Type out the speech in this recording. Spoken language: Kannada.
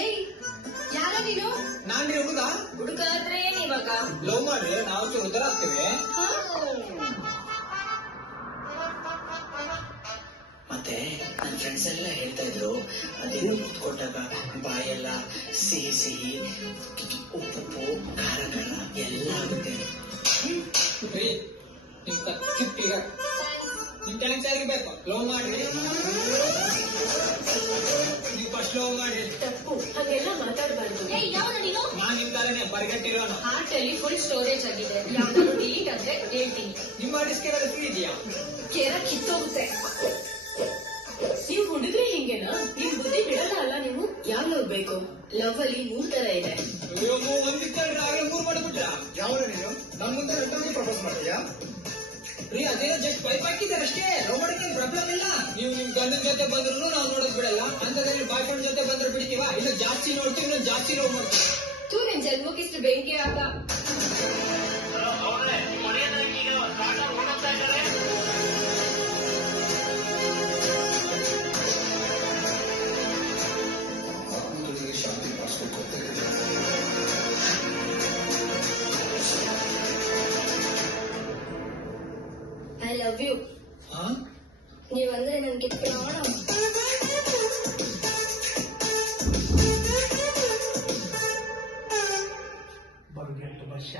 ಏಯ್ ಯಾರ ನೀನು? ನಾನ್ರಿ ಹುಡುಗ. ಹುಡುಗ ಆದ್ರೆ ಏನಿವಾಗ? ಲವ್ ಮಾಡ್ರಿ, ನಾವು ಉತ್ತರ ಆಗ್ತೇವೆ. ಮತ್ತೆ ನನ್ನ ಫ್ರೆಂಡ್ಸ್ ಎಲ್ಲ ಹೇಳ್ತಾ ಇದ್ರು, ಅದೇನು ಕೊಟ್ಟಾಗ ಬಾಯೆಲ್ಲ ಸಿಹಿ ಸಿಹಿ, ಉಪ್ಪು ಖಾರ ಖಾರ ಎಲ್ಲ ಆಗುತ್ತೆ. ನಿಮ್ ಟ್ಯಾಂಕ್ಸ್ ಆಗಿರ್ಬೇಕು. ಲವ್ ಮಾಡ್ರಿ, ನೀವು ಫಸ್ಟ್ ಲವ್ ಮಾಡ್ರಿ. ತಪ್ಪು, ಹಾಗೆಲ್ಲ ಮಾತಾಡಬಾರ್ದು. ಏಯ್ ಯಾವ ನೀನು? ನಾನ್ ನಿಮ್ ಕಾಲನೇ ಬರ್ಗಟ್ಟಿರೋನು. ಹಾರ್ಟ್ ಅಲ್ಲಿ ಫುಲ್ ಸ್ಟೋರೇಜ್ ಆಗಿದೆ. ಯಾವ್ದಾದ್ರು ಡಿಲೀಟ್ ಆದ್ರೆ ಹೇಳ್ತೀನಿ. ನಿಮ್ಮ ಡಿಸ್ಕ್ ಎಲ್ಲ ಫ್ರೀ ಇದೆಯಾ? ಕೇರ ಕಿತ್ತೋಗುತ್ತೆ. ನೀವು ಹುಡುಗ್ರೆ ಹಿಂಗೇನಾ? ನಿಮ್ ಬುದ್ಧಿ ಬಿಡಲ್ಲ ಅಲ್ಲ ನೀವು? ಯಾವ ಲವ್ ಬೇಕು? ಲವ್ ಅಲ್ಲಿ 3 ತರ ಇದೆ. ಒಂದಿಕ್ಕಲ್ರಿ ಆಗ್ಲೇ 3 ಮಾಡ್ಬಿಟ್ರ. ಯಾವ ನೀನು ನಮ್ಮ ಮುಂದೆ ರಿಟರ್ನ್ ಪ್ರಪೋಸ್ ಮಾಡ್ತೀಯಾ? ರೀ ಅದೇನೋ ಜಸ್ಟ್ ಪೈಪ್ ಹಾಕಿದ್ದಾರೆ ಅಷ್ಟೇ. ಲವ್ ಮಾಡಕ್ಕೆ ಪ್ರಾಬ್ಲಮ್ ಇಲ್ಲ. ನೀವು ನಿಮ್ ಗಂಡನ ಜೊತೆ ಬಂದ್ರು ನಾವು ನೋಡೋದ್ ಬಿಡಲ್ಲ. ಅಂತದ್ರಲ್ಲಿ ಬಾಯ್ ಫ್ರೆಂಡ್ ಜೊತೆ ಬಂದ್ರೆ ಬಿಡ್ತೀವ? ಇನ್ನು ಜಾಸ್ತಿ ನೋಡ್ತೀವಿ, ಇನ್ನು ಜಾಸ್ತಿ ಲವ್ ಮಾಡ್ತೀವಿ. ತೂ ನಿನ್ ಜನ್ಮಕ್ಕಿಷ್ಟು ಬೆಂಕಿ ಆಗ. ಶಾಂತಿ ಮಾಡಿಸ್ಬೇಕು ಅಂತ ಐ ಲವ್ ಯು. ನೀವಂದ್ರೆ ನನ್ಗೆ ಪ್ರಾಣ. ಬರ್ಗೆಟ್ಟು ಬಸ್ಸ